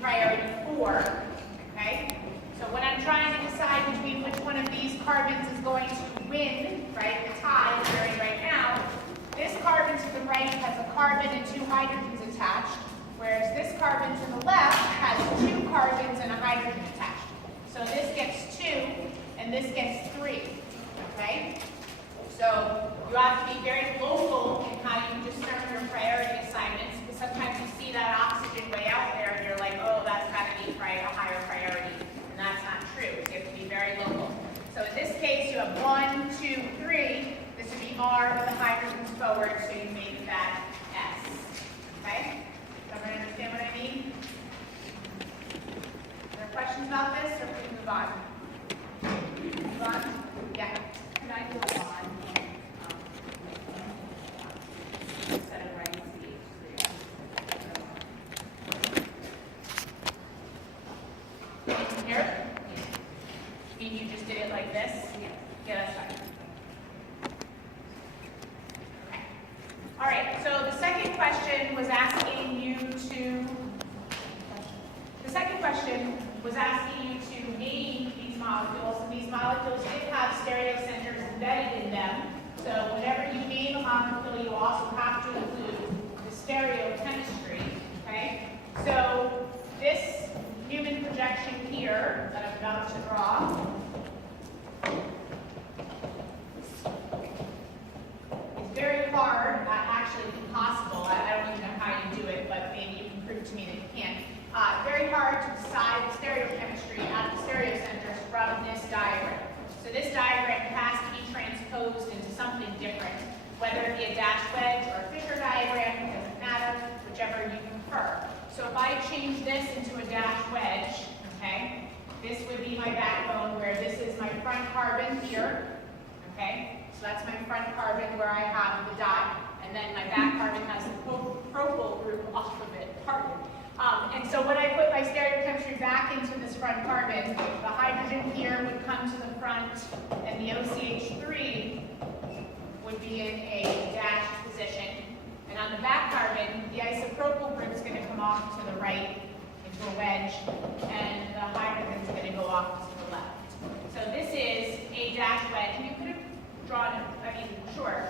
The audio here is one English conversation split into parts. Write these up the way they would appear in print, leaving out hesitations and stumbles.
priority 4, okay? So when I'm trying to decide between which one of these carbons is going to win, right, the tie that we're in right now, this carbon to the right has a carbon and 2 hydrogens attached, whereas this carbon to the left has 2 carbons and a hydrogen attached. So this gets 2, and this gets 3, okay? So you have to be very local in how you discern your priority assignments, because sometimes you see that oxygen way out there, and you're like, oh, that's got to be a higher priority, and that's not true. So you have to be very local. So in this case, you have 1, 2, 3. This would be R with the hydrogens forward, so you make that S. Okay? Everyone understand what I mean? Are there questions about this, or can we move on? Move on? Yeah. Can I go on? Instead of writing CH3. Here? You mean you just did it like this? Yeah. Yeah, that's fine. Okay. All right, so the second question was asking you to name these molecules, and these molecules did have stereocenters embedded in them. So whenever you name a molecule, you also have to include the stereochemistry, okay? So this human projection here that I'm about to draw is very hard, actually impossible. I don't even know how you do it, but maybe you can prove to me that you can. Very hard to decide the stereochemistry out of the stereocenters from this diagram. So this diagram has to be transposed into something different, whether it be a dash wedge or a Fisher diagram, it doesn't matter, whichever you prefer. So if I change this into a dash wedge, okay, this would be my backbone where this is my front carbon here, okay? So that's my front carbon where I have the dot, and then my back carbon has the propyl group off of it, partly. And so when I put my stereochemistry back into this front carbon, the hydrogen here would come to the front, and the OCH3 would be in a dashed position. And on the back carbon, the isopropyl group is going to come off to the right into a wedge, and the hydrogen is going to go off to the left. So this is a dash wedge. And you could have drawn, sure,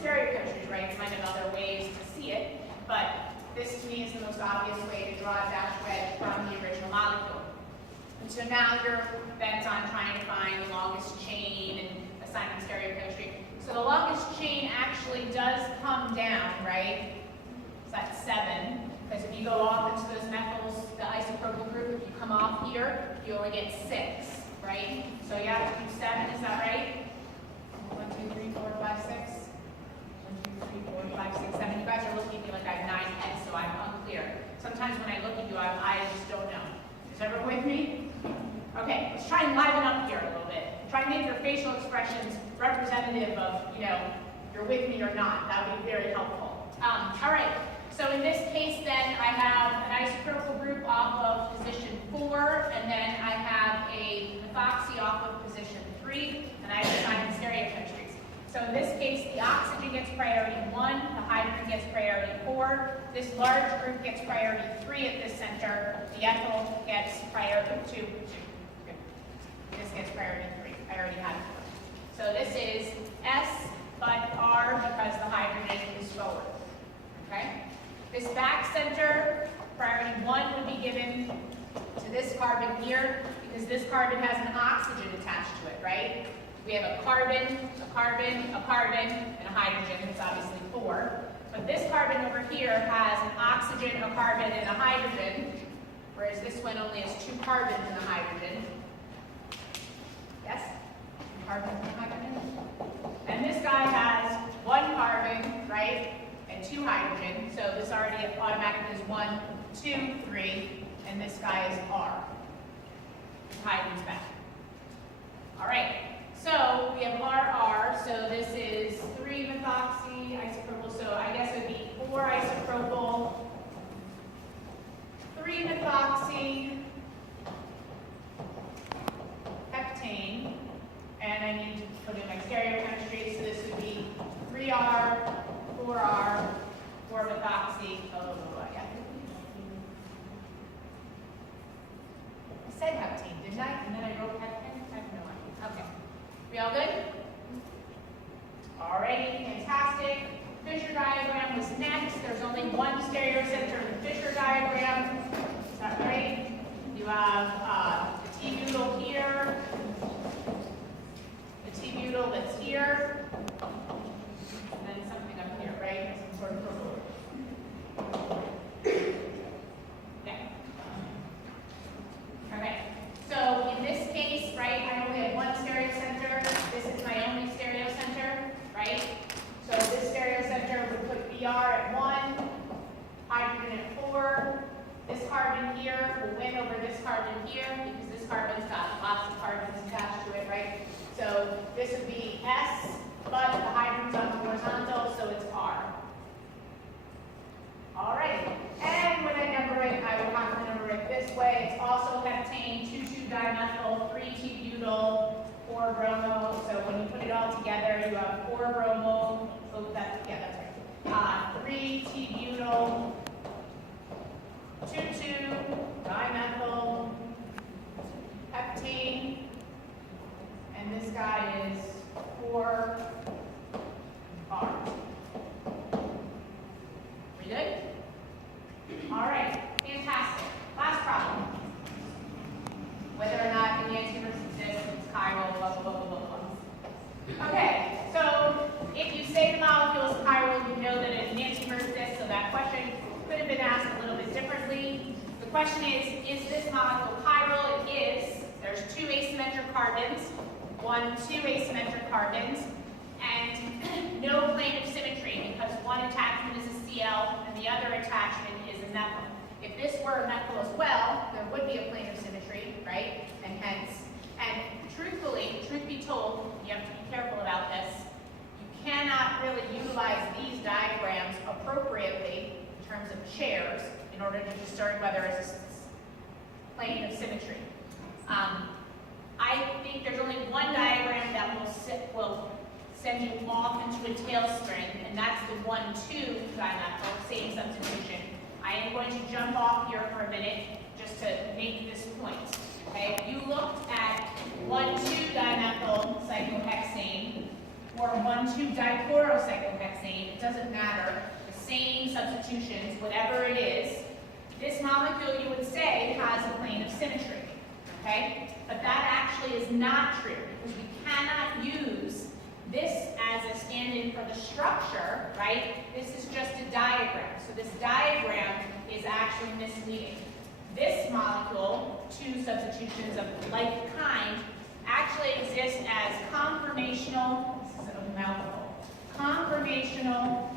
stereochemistry, right? You might have other ways to see it, but this to me is the most obvious way to draw a dash wedge from the original molecule. And so now you're bent on trying to find the longest chain and assigning stereochemistry. So the longest chain actually does come down, right? So that's 7. Because if you go off into those methyls, the isopropyl group, if you come off here, you only get 6, right? So you have to do 7, is that right? 1, 2, 3, 4, 5, 6. 1, 2, 3, 4, 5, 6, 7. You guys are looking at me like I have 9 heads, so I'm unclear. Sometimes when I look at you, I just don't know. Is everyone with me? Okay, let's try and liven up here a little bit. Try and make your facial expressions representative of, you're with me or not. That would be very helpful. All right, so in this case then, I have an isopropyl group off of position 4, and then I have a methoxy off of position 3, and I assign stereochemistries. So in this case, the oxygen gets priority 1, the hydrogen gets priority 4, this large group gets priority 3 at this center, the ethyl gets priority 2. This gets priority 3. I already had it. So this is S, but R because the hydrogen is forward. Okay? This back center, priority 1 would be given to this carbon here because this carbon has an oxygen attached to it, right? We have a carbon, a carbon, a carbon, and a hydrogen. It's obviously 4. But this carbon over here has an oxygen, a carbon, and a hydrogen, whereas this one only has 2 carbons and a hydrogen. Yes? Carbon and hydrogen. And this guy has 1 carbon, right? And 2 hydrogen. So this already automatically is 1, 2, 3. And this guy is R. Hydrogen's back. All right. So we have RR. So this is 3 methoxy isopropyl. So I guess it would be 4 isopropyl, 3 methoxy heptane. And I need to put in my stereochemistry, so this would be 3R, 4R, 4 methoxy, yeah. carbon here because this carbon's got lots of carbons attached to it, right? So this would be S, but the hydrogen's on the horizontal, so it's R. All right, and when I number it, I will have to number it this way. It's also heptane, 2,2-dimethyl, 3-T-butyl, 4-bromo. So when you put it all together, you have 4-bromo. Oh, that's right. 3-T-butyl, 2,2-dimethyl, heptane, and this guy is 4R. We good? All right, fantastic. Last problem. Whether or not enantiomers exist, it's chiral, blah, blah, blah, blah, blah. Okay, so if you say the molecule is chiral, you know that an enantiomer exists, so that question could have been asked a little bit differently. The question is this molecule chiral? It is. There's 2 asymmetric carbons, 2 asymmetric carbons, and no plane of symmetry because one attachment is a Cl and the other attachment is a methyl. If this were a methyl as well, there would be a plane of symmetry, right? And hence, and truthfully, truth be told, you have to be careful about this, you cannot really utilize these diagrams appropriately in terms of chairs in order to discern whether it's a plane of symmetry. I think there's only one diagram that will send you off into a tailspin, and that's the 1,2-dimethyl, same substitution. I am going to jump off here for a minute just to make this point. Okay, if you looked at 1,2-dimethyl cyclohexane or 1,2-dichlorocyclohexane, it doesn't matter. The same substitutions, whatever it is, this molecule you would say has a plane of symmetry. Okay, but that actually is not true because we cannot use this as a stand-in for the structure, right? This is just a diagram. So this diagram is actually misleading. This molecule, 2 substitutions of like kind, actually exist as conformational, this is a mouthful, conformational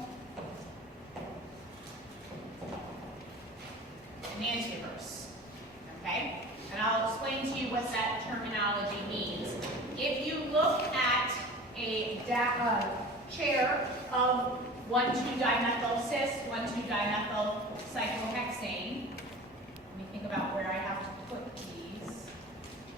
enantiomers, okay? And I'll explain to you what that terminology means. If you look at a chair of 1,2-dimethyl cis, 1,2-dimethyl cyclohexane. Let me think about where I have to put these.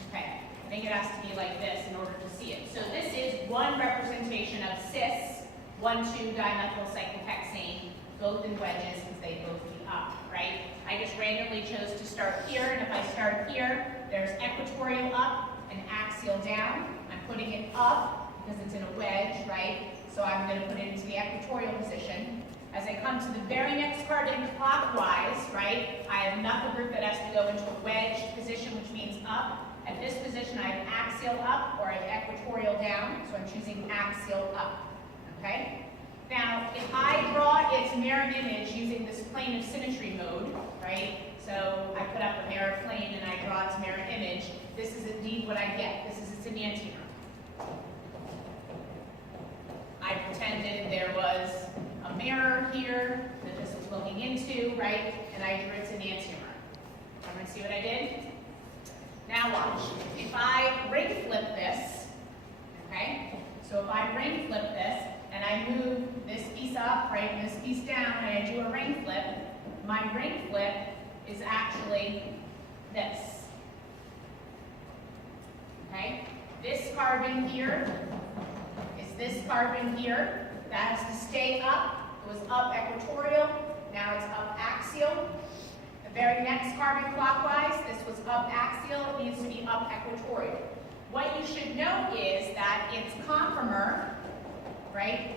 Okay, I think it has to be like this in order to see it. So this is one representation of cis, 1,2-dimethyl cyclohexane, both in wedges because they both be up, right? I just randomly chose to start here, and if I start here, there's equatorial up and axial down. I'm putting it up because it's in a wedge, right? So I'm going to put it into the equatorial position. As I come to the very next carbon clockwise, right, I have a methyl group that has to go into a wedge position, which means up. At this position, I have axial up or I have equatorial down, so I'm choosing axial up, okay? Now, if I draw its mirror image using this plane of symmetry mode, right, so I put up a mirror plane and I draw its mirror image, this is indeed what I get. This is its enantiomer. I pretended there was a mirror here that this was looking into, right, and I drew its enantiomer. Everyone see what I did? Now watch. If I ring flip this, okay, so if I ring flip this, and I move this piece up, right, and this piece down, and I do a ring flip, my ring flip is actually this. Okay? This carbon here is this carbon here. That has to stay up. It was up equatorial, now it's up axial. The very next carbon clockwise, this was up axial, it needs to be up equatorial. What you should know is that its conformer, right?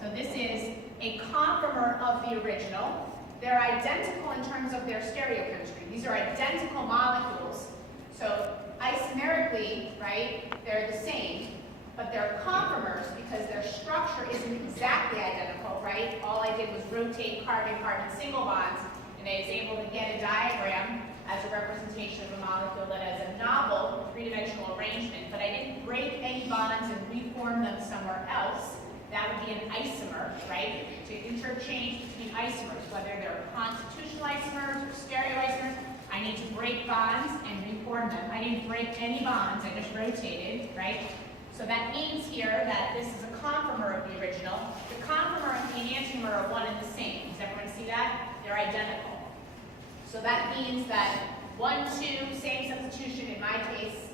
So this is a conformer of the original. They're identical in terms of their stereochemistry. These are identical molecules. So isomerically, right, they're the same, but they're conformers because their structure isn't exactly identical, right? All I did was rotate carbon-carbon single bonds, and I was able to get a diagram as a representation of a molecule that has a novel three-dimensional arrangement, but I didn't break any bonds and reform them somewhere else. That would be an isomer, right? To interchange between isomers, whether they're constitutional isomers or stereoisomers, I need to break break bonds and reform them. I didn't break any bonds, I just rotated, right? So that means here that this is a conformer of the original. The conformer and the enantiomer are one and the same. Does everyone see that? They're identical. So that means that 1,2, same substitution in my case,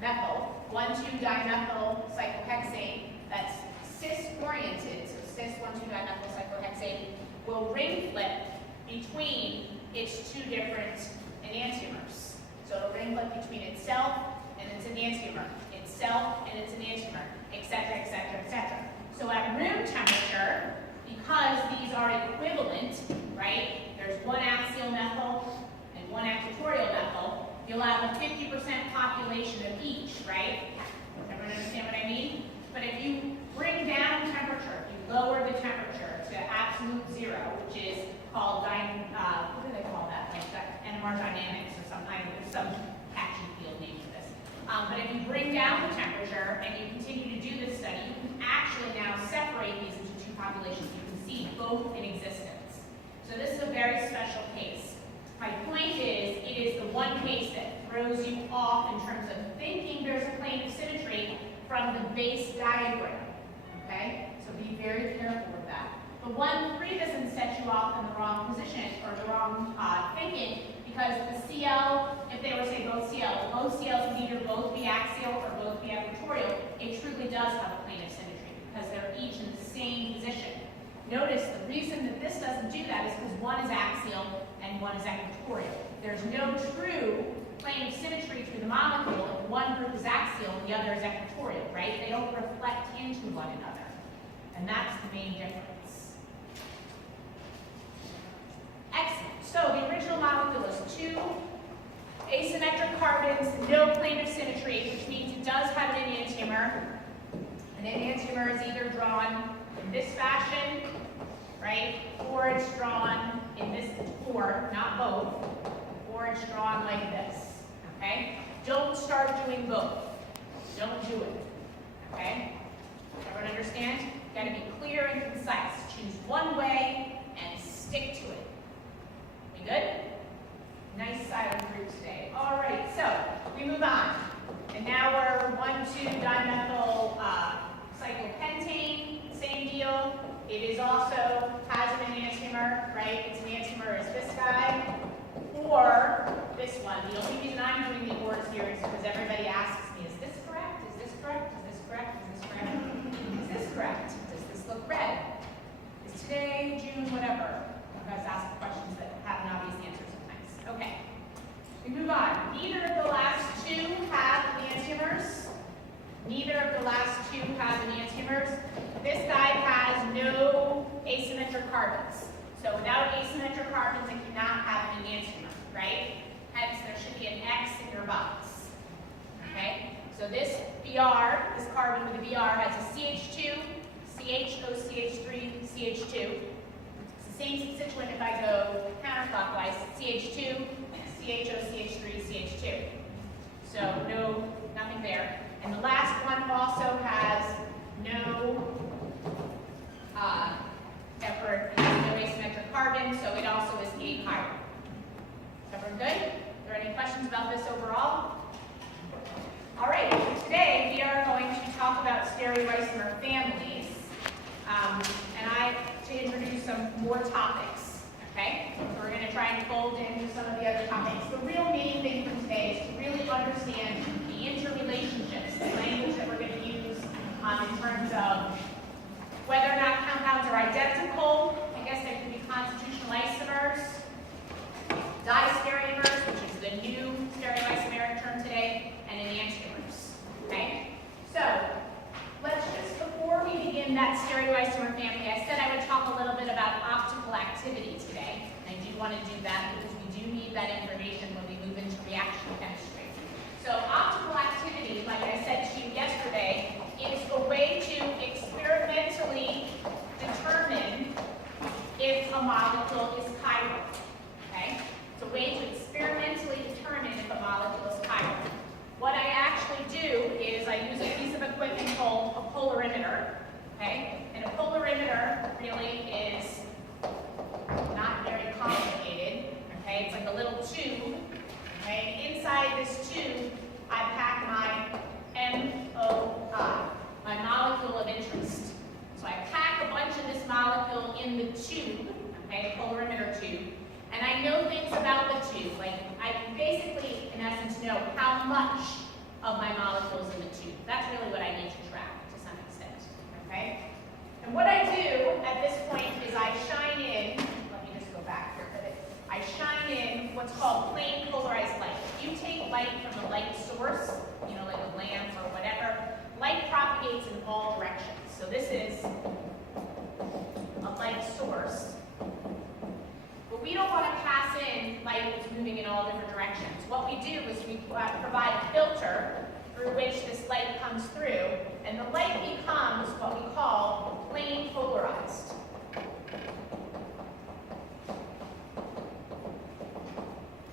methyl, 1,2-dimethyl cyclohexane, that's cis-oriented, so cis-1,2-dimethyl cyclohexane, will ring flip between its two different enantiomers. So it'll ring flip between itself and its enantiomer, itself and its enantiomer, etc., etc., etc. So at room temperature, because these are equivalent, right, there's one axial methyl and one equatorial methyl, you'll have a 50% population of each, right? Everyone understand what I mean? But if you bring down temperature, you lower the temperature to absolute zero, which is called, what do they call that? Like NMR dynamics or something. There's some action field name for this. But if you bring down the temperature and you continue to do this study, you can actually now separate these into two populations. You can see both in existence. So this is a very special case. My point is, it is the one case that throws you off in terms of thinking there's a plane of symmetry from the base diagram, okay? So be very careful with that. The 1,3 doesn't set you off in the wrong position or the wrong thinking, because the CL, if they were to say both CLs can either both be axial or both be equatorial, it truly does have a plane of symmetry because they're each in the same position. Notice the reason that this doesn't do that is because one is axial and one is equatorial. There's no true plane of symmetry through the molecule if one group is axial and the other is equatorial, right? They don't reflect into one another. And that's the main difference. Excellent. So the original molecule is 2 asymmetric carbons, no plane of symmetry, which means it does have an enantiomer. An enantiomer is either drawn in this fashion, right? Or it's drawn in this, or, not both, or it's drawn like this, okay? Don't start doing both. Don't do it, okay? Everyone understand? You gotta be clear and concise. Choose one way and stick to it. We good? Nice silent group today. All right, so we move on. And now we're 1,2-dimethyl cyclopentane, same deal. It is also has an enantiomer, right? Its enantiomer is this guy, or this one. The only reason I'm doing the ors here is because everybody asks me, is this correct? Is this correct? Is this correct? Is this correct? Is this correct? Does this look red? Is today, June, whatever? You guys ask questions that have an obvious answer sometimes. Okay, we move on. Neither of the last two have enantiomers. Neither of the last two have enantiomers. This guy has no asymmetric carbons. So without asymmetric carbons, it cannot have an enantiomer, right? Hence, there should be an X in your box. Okay? So this Br, this carbon with a Br, has a CH2, CHOCH3, CH2. It's the same constituent if I go counterclockwise, CH2, CHOCH3, CH2. So nothing there. And the last one also has no asymmetric carbon, so it also is achiral. Everyone good? Are there any questions about this overall? All right, today we are going to talk about stereoisomer families, to introduce some more topics, okay? So we're going to try and fold into some of the other topics. The real main thing for today is to really understand the interrelationships, the language that we're going to use in terms of whether or not compounds are identical. I guess they could be constitutional isomers, distereomers, which is the new stereoisomeric term today, and enantiomers. Okay? So let's just, before we begin that stereoisomer family, I said I would talk a little bit about optical activity today. And I do want to do that because we do need that information when we move into reaction chemistry. So optical activity, like I said to you yesterday, is a way to experimentally determine if a molecule is chiral. Okay? It's a way to experimentally determine if a molecule is chiral. What I actually do is I use a piece of equipment called a polarimeter. Okay? And a polarimeter really is not very complicated. Okay? It's like a little tube Okay, and inside this tube, I pack my MOI, my molecule of interest. So I pack a bunch of this molecule in the tube, okay, polarimeter tube, and I know things about the tube. Like, I basically, in essence, know how much of my molecule is in the tube. That's really what I need to track to some extent, okay? And what I do at this point is I shine in, let me just go back here a bit. I shine in what's called plain polarized light. If you take light from a light source, you know, like a lamp or whatever, light propagates in all directions. So this is a light source. But we don't want to pass in light that's moving in all different directions. What we do is we provide a filter through which this light comes through, and the light becomes what we call plain polarized.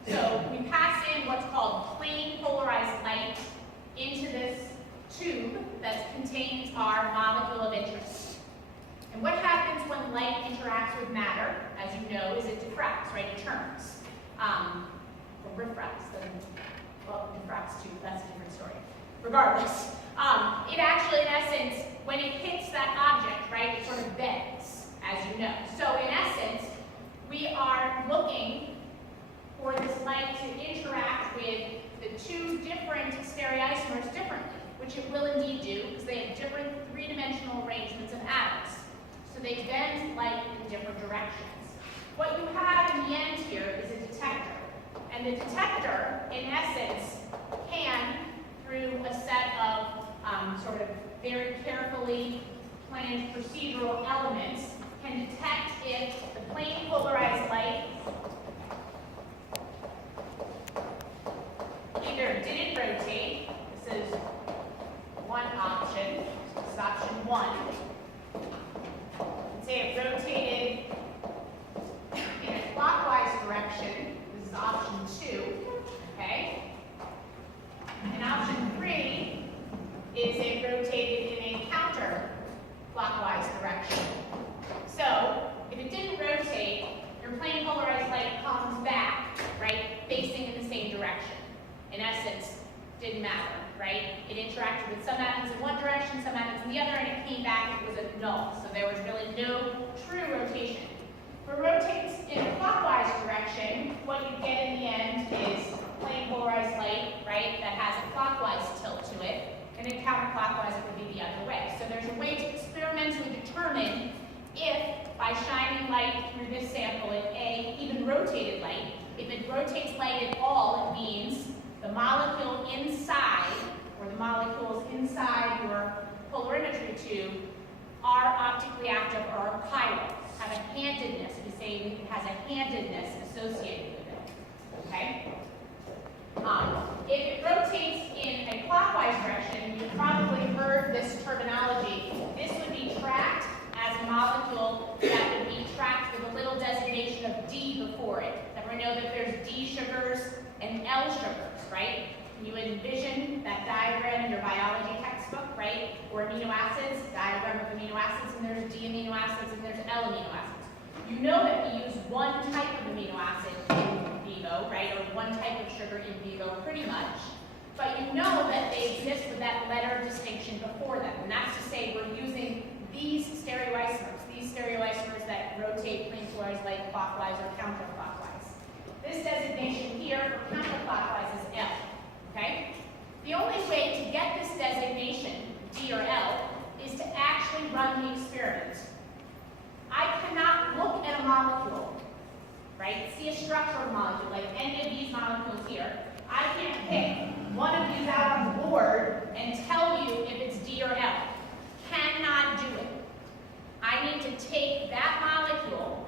So we pass in what's called plain polarized light into this tube that contains our molecule of interest. And what happens when light interacts with matter, as you know, is it diffracts, right? It turns. Or refracts, well, diffracts too, that's a different story. Regardless, it actually, in essence, when it hits that object, right, it sort of bends, as you know. So in essence, we are looking for this light to interact with the two different stereoisomers differently, which it will indeed do, because they have different three-dimensional arrangements of atoms. So they bend light in different directions. What you have in the end here is a detector. And the detector, in essence, can, through a set of sort of very carefully planned procedural elements, can detect if the plain polarized light either didn't rotate, this is one option, this is option one. Let's say it rotated in a clockwise direction, this is option two, okay? And option three is it rotated in a counterclockwise direction. So, if it didn't rotate, your plain polarized light comes back, right, facing in the same direction. In essence, didn't matter, right? It interacted with some atoms in one direction, some atoms in the other, and it came back, it was a null. So there was really no true rotation. If it rotates in a clockwise direction, what you get in the end is plain polarized light, right, that has a clockwise tilt to it, and in counterclockwise it would be the other way. So there's a way to experimentally determine if, by shining light through this sample in A, even rotated light, if it rotates light at all, it means the molecule inside, or the molecules inside your polarimetry tube, are optically active or are chiral, have a handedness. We say it has a handedness associated with it, okay? If it rotates in a clockwise direction, you've probably heard this terminology. This would be tracked as a molecule that would be tracked with a little designation of D before it. That we know that there's D sugars and L sugars, right? Can you envision that diagram in your biology textbook, right? Or amino acids, diagram of amino acids, and there's D amino acids and there's L amino acids. You know that we use one type of amino acid in vivo, right? Or one type of sugar in vivo pretty much. But you know that they exist with that letter distinction before them. And that's to say we're using these stereoisomers that rotate plain polarized light clockwise or counterclockwise. This designation here for counterclockwise is L, okay? The only way to get this designation, D or L, is to actually run the experiment. I cannot look at a molecule, right? See a structure of a molecule, like any of these molecules here. I can't pick one of these out on the board and tell you if it's D or L. Cannot do it. I need to take that molecule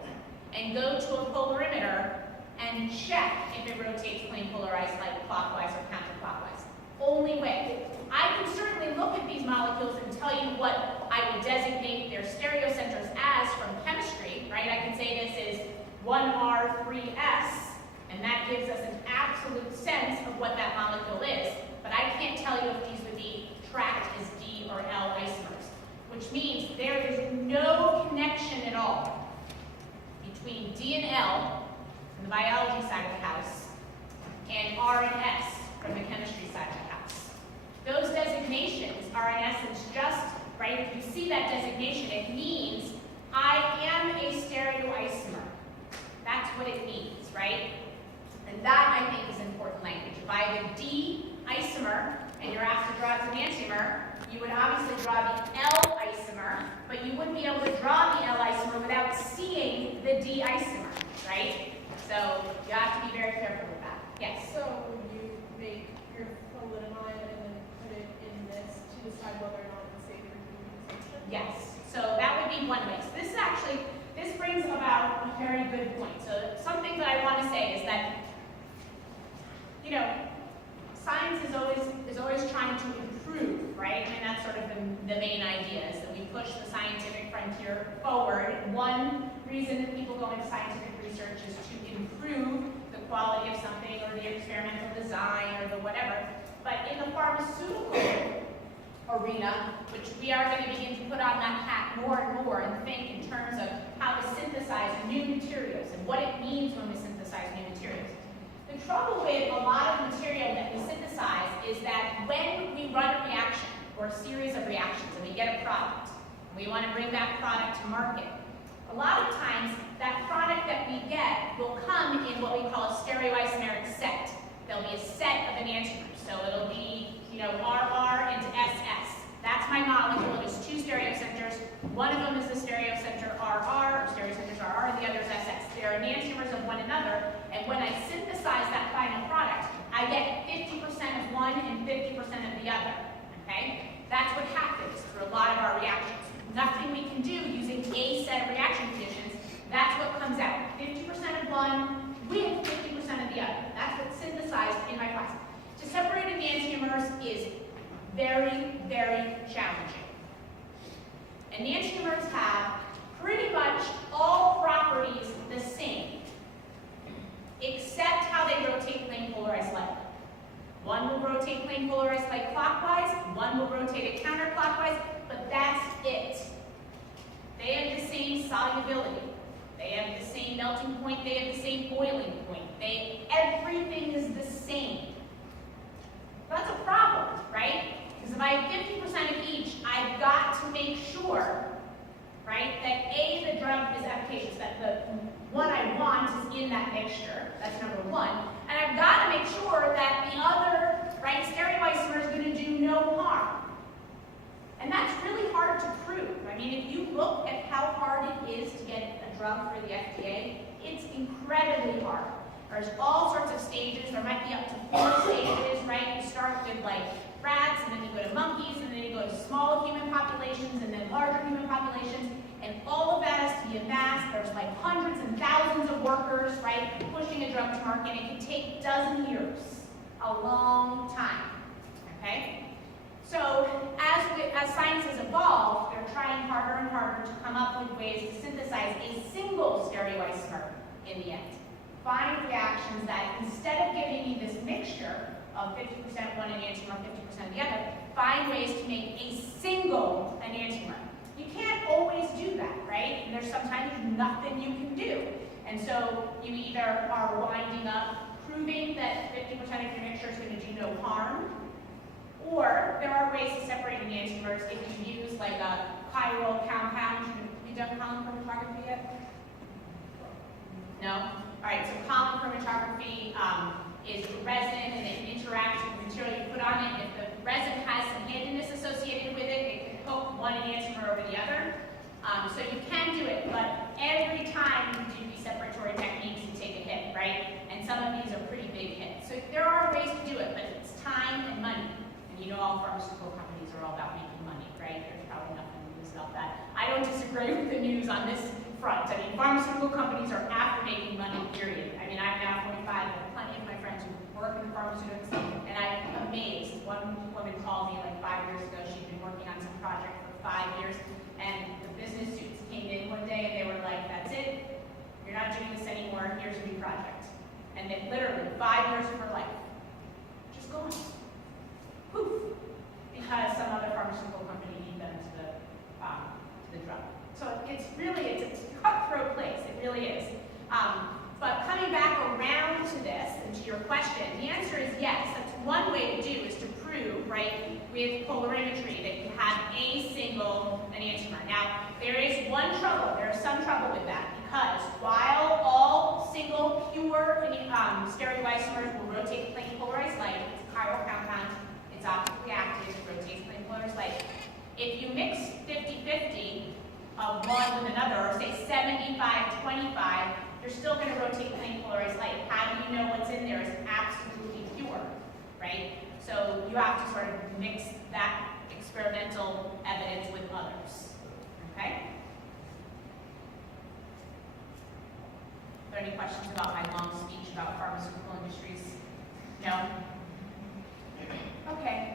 and go to a polarimeter and check if it rotates plain polarized light clockwise or counterclockwise. Only way. I can certainly look at these molecules and tell you what I would designate their stereocenters as from chemistry, right? I can say this is 1R3S, and that gives us an absolute sense of what that molecule is. But I can't tell you if these would be tracked as D or L isomers, which means there is no connection at all between D and L, on the biology side of the house, and R right? If you see that designation, it means I am a stereoisomer. That's what it means, right? And that, I think, is important language. If I have a D isomer, and you're asked to draw an enantiomer, you would obviously draw the L isomer, but you wouldn't be able to draw the L isomer without seeing the D isomer, right? So you have to be very careful with that. Yes? So you make your polyamide and then put it in this to decide whether or not it's safe for human consumption? Yes. So that would be one way. So this brings about a very good point. So something that I want to say is that, you know, science is always trying to improve, right? I mean, that's sort of the main idea, is that we push the scientific frontier forward. One reason that people go into scientific research is to improve the quality of something or the experimental design or the whatever. But in the pharmaceutical arena, which we are going to begin to put on that hat more and more and think in terms of how to synthesize new materials and what it means when we synthesize new materials. The trouble with a lot of material that we synthesize is that when we run a reaction or a series of reactions and we get a product, and we want to bring that product to market, a lot of times that product that we get will come in what we call a stereoisomeric set. There'll be a set of enantiomers. So it'll be, you know, RR into SS. That's my molecule. It has two stereocenters. One of them is the stereocenter RR, or stereocenters RR, and the other is SS. They're enantiomers of one another, and when I synthesize that final product, I get 50% of one and 50% of the other, okay? That's what happens for a lot of our reactions. Nothing we can do using a set of reaction conditions. That's what comes out. 50% of one with 50% of the other. That's what's synthesized in my process. To separate enantiomers is very, very challenging. Enantiomers have pretty much all properties the same, except how they rotate plane polarized light. One will rotate plane polarized light clockwise, one will rotate it counterclockwise, but that's it. They have the same solubility. They have the same melting point. They have the same boiling point. Everything is the same. That's a problem, right? Because if I have 50% of each, I've got to make sure, right, that A, the drug is efficacious, that the one I want is in that mixture. That's number one. And I've got to make sure that the other, right, stereoisomer is going to do no harm. And that's really hard to prove. I mean, if you look at how hard it is to get a drug for the FDA, it's incredibly hard. There's all sorts of stages. There might be up to 4 stages, right? You start with like rats, and then you go to monkeys, and then you go to small human populations, and then larger human populations, and all of that has to be amassed. There's like hundreds and thousands of workers, right, pushing a drug to market. It can take a dozen years, a long time, okay? So as science has evolved, they're trying harder and harder to come up with ways to synthesize a single stereoisomer in the end. Find reactions that, instead of giving you this mixture of 50% one enantiomer, 50% the other, find ways to make a single enantiomer. You can't always do that, right? And sometimes there's nothing you can do. And so you either are winding up proving that 50% of your mixture is going to do no harm, or there are ways to separate enantiomers if you use like a chiral compound. Have you done column chromatography yet? No? All right, so column chromatography is resin, and it interacts with the material you put on it. If the resin has some handiness associated with it, it can hook one enantiomer over the other. So you can do it, but every time you do these separatory techniques, you take a hit, right? And some of these are pretty big hits. So there are ways to do it, but it's time and money. And you know all pharmaceutical companies are all about making money, right? There's probably nothing news about that. I don't disagree with the news on this front. I mean, pharmaceutical companies are after making money, period. I mean, I'm now 45, I have plenty of my friends who work in pharmaceutics, and I'm amazed. One woman called me like 5 years ago. She'd been working on some project for 5 years, and the business suits came in one day, and they were like, that's it. You're not doing this anymore. Here's a new project. And then literally 5 years of her life, just gone. Poof. Because some other pharmaceutical company need them to the drug. So it's a cutthroat place, it really is. But coming back around to this, and to your question, the answer is yes, that's one way to do is to prove, right, with polarimetry that you have a single enantiomer. Now, there is some trouble with that, because while all single pure stereoisomers will rotate plane polarized light, it's a chiral compound, it's optically active, it rotates plane polarized light. If you mix 50-50 of one with another, or say 75-25, you're still going to rotate plane polarized light. How do you know what's in there is absolutely pure, right? So you have to sort of mix that experimental evidence with others, okay? Are there any questions about my long speech about pharmaceutical industries? No? Okay.